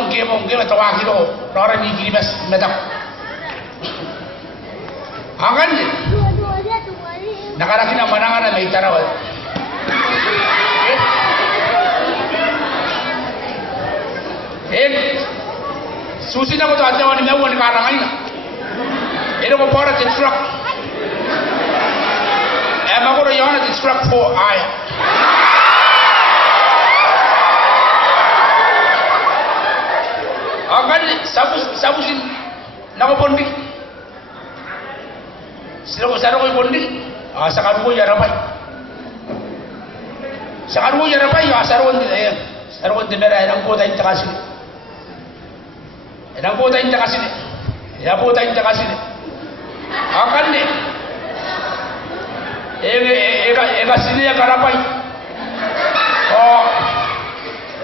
mungkin tawa kilo orang ni kiri bas medak akan ni nakarakin ang manangan na may tarawal susi na ko to atyawan ni mewan karangay na ito ko para tinstruck makuro yon na tinstruck po aya akan sabusin nakapondik sila ko pondik sakarugo yarapay sarugon din mera enang kota yung takasini akan ni ega sini ya karapay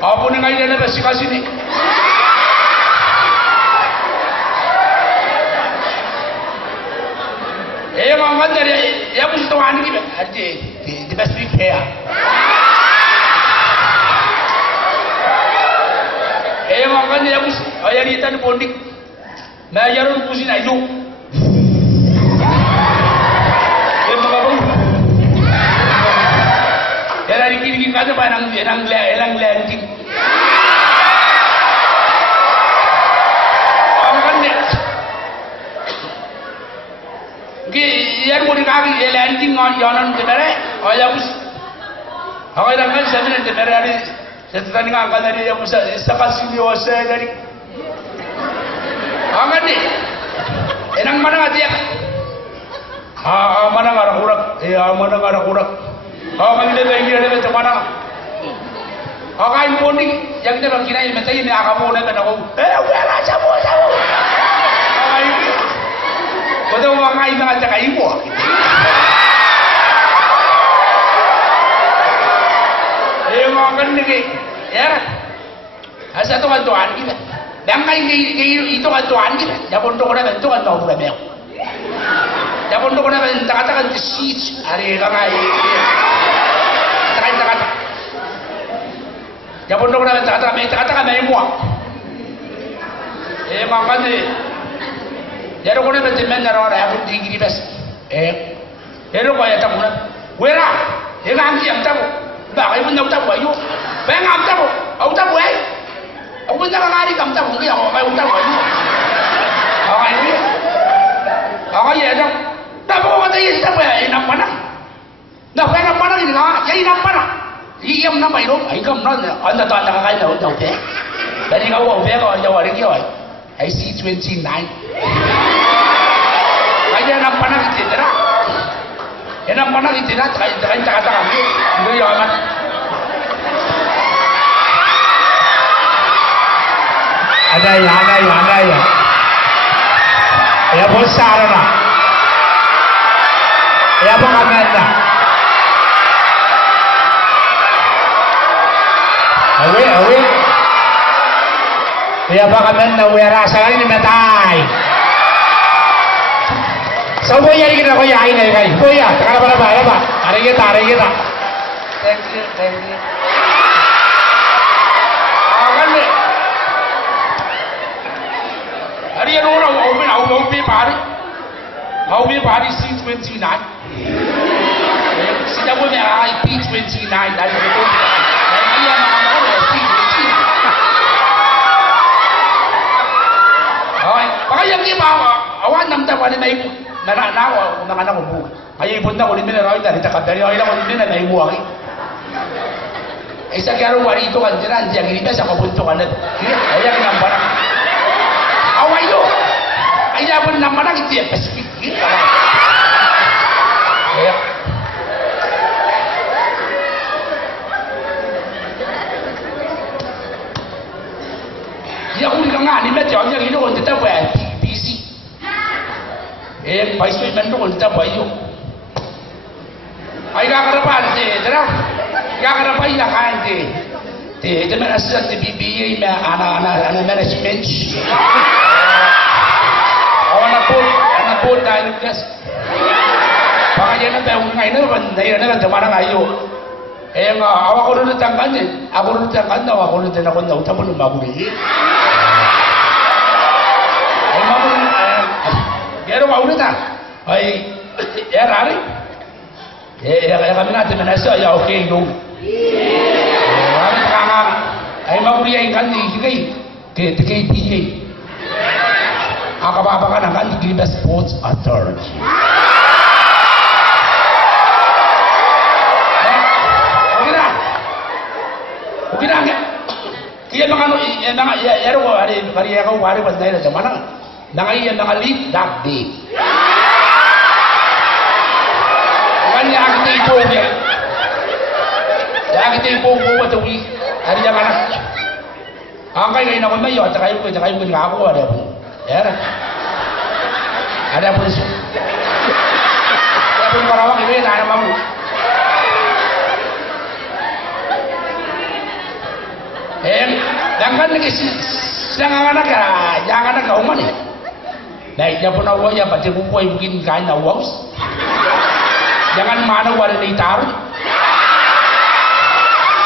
apo ni ngayon na si kasini ngomong dari ya mesti tuan ni aje di best fair ngomong dari ya mesti ayah ni tan pondik na yarun pusin ayo ya dari kini kada banang elang landing yang mau dikaki landing yonan temere ayah bus awak dah kan sebenarnya temere hari setelah ni angkat dari yang musa sekali biasa dari angkat ni enang mana ngati ya mana ngara kurak mana ngara kurak mana dia lagi ada macam mana kain poni yang dia kira ini macam ini akamu ni kan aku wala sabu betul orang lain nak cakap ibu. Makan ni, ya. Asal tuan kita. Dan itu kan tuan kita. Jangan tu kena bentuk kan tahu berapa. Jangan tu kena bentuk katakan seat. Hari ramai. Kata. Jangan tu kena bentuk katakan main muak. Makan ni. Jaro ko na ba timen na ora ako digiri bes ero ko ya tamu na wera ngam ti am tamu ba kai mun na tamu ayo ba ngam tamu au tamu ai au mun na ngari kam tamu ngi au kai au tamu ayo au ya dong ta ko ta yi tamu ai na mana na ba na mana ni ga ya na mana yi am na mai ro ai kam na anda ta ta kai na au te dari ka au pe ko ja wa ri ki oi I see 29 aja nak panah kita dah enak panah kita dah tak kata kami itu ya amat ada ya ya besar lah ya apa kamarnya awe ya baka men na wera sa ni matay so boy yari kita ko yain ay kay boya takara para ba ari kita thank you akan ni ari ano na au bi pari C29 sila mo na ay P29 dahil ito ay yang ni bawa awan nam ta wani mai na ko bu ai bunda ko ni na rai dari takap dari ai ko ni na mai bu ai isa karo wari to kan jiran yang ini biasa ko bunto kan ai yang nam barang awayo ai ya pun nam barang itu ya spesifik ya ya uli kanga ni met yang ini ko tetap paisoi mendo ko ta bayo ai ga kara parte dra ga kara pai la kante te mana assistant BBA me ana management awana po dai gas pakaya na tayo ngai na ban dai na ta mana ayo nga awa ko ru tangkan ni ako ru tangkan na ako ru tena ko na utapon maguri wa urita ai rari kami nanti menasa ya oke dong kami tengah ai mau dia ikan di ke DJ apa kan di Sports Authority Kira enggak? Kia mangano ya ro hari ya kau hari pas naik aja mana? Nangai yang lead that day. Kan ya kita ibu ya. Ya kita ibu tu wi. Hari yang mana? Angkai kain aku mai ya cakap aku aku ada pun. Ya. Ada pun. Ya pun orang ini tak ada mamu. Jangan lagi jangan anak kau mana? Naik dia pun awak ya baca buku mungkin kain awak. Jangan mana wadah ditaruh.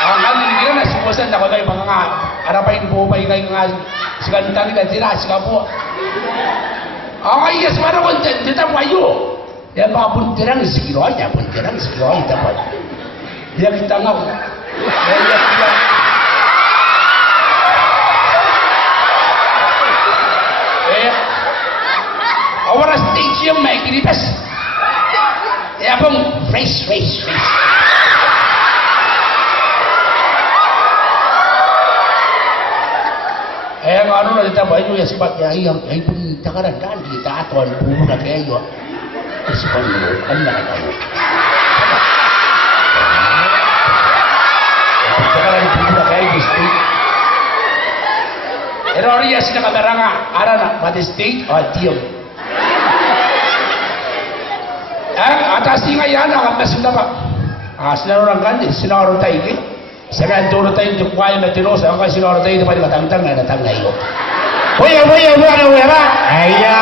Angkat ini kira nasi bosan tak pakai pangang. Ada apa ini bawa pakai kain sekarang tadi dah tidak sekarang. Angkat iya semua pun tidak payu. Dia pun terang sekiranya pun terang sekiranya dapat. Dia kita ngau. Orang stage yang main kiri pas, ya pun race. Anu lah kita baju ya sebab ya yang pun takaran kan kita atuan bulu nak kayu, sebab itu anda tahu. Takaran bulu nak kayu mesti. Error ya sih nak beranga, ada nak pada stage diam. Atas singa ya nak apa sudah pak? Sinar orang kan, sinar orang tay ke? Sekarang tu orang tay tu kuai macam tu, sekarang sinar orang tay tu pada datang ada datang lagi. Buaya ada wera. Iya,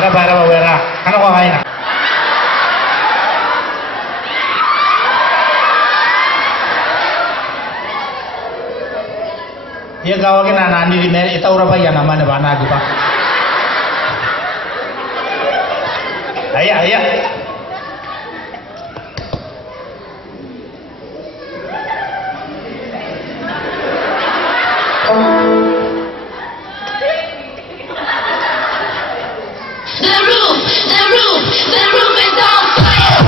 ada bara wera. Kan kau kain? Ya kau kan anak ni mana? Itu orang bayar nama ni mana tu pak? Ayah. The roof is on fire.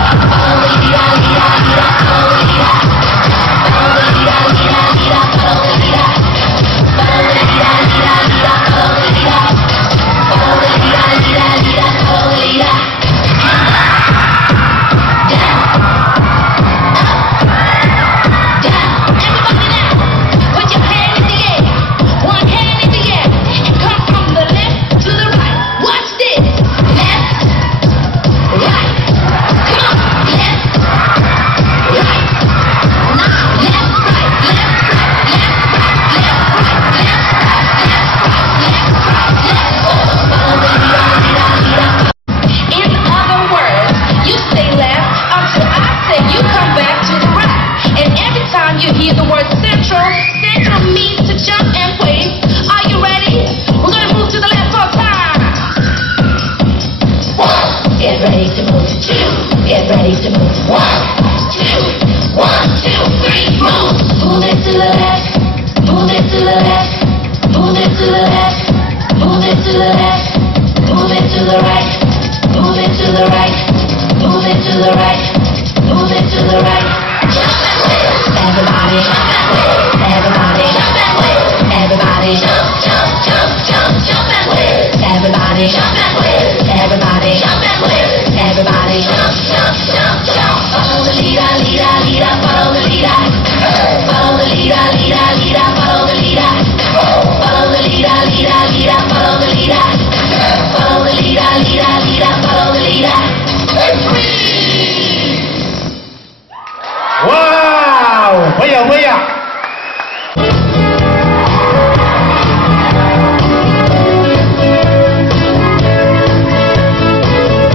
ready to move. 1, 2, 1, 2, 3, move. Move it to the left, move it to the left, move it to the left, move it to the left, move it to the right, move it to the right, move it to the right, move it to the right. Everybody.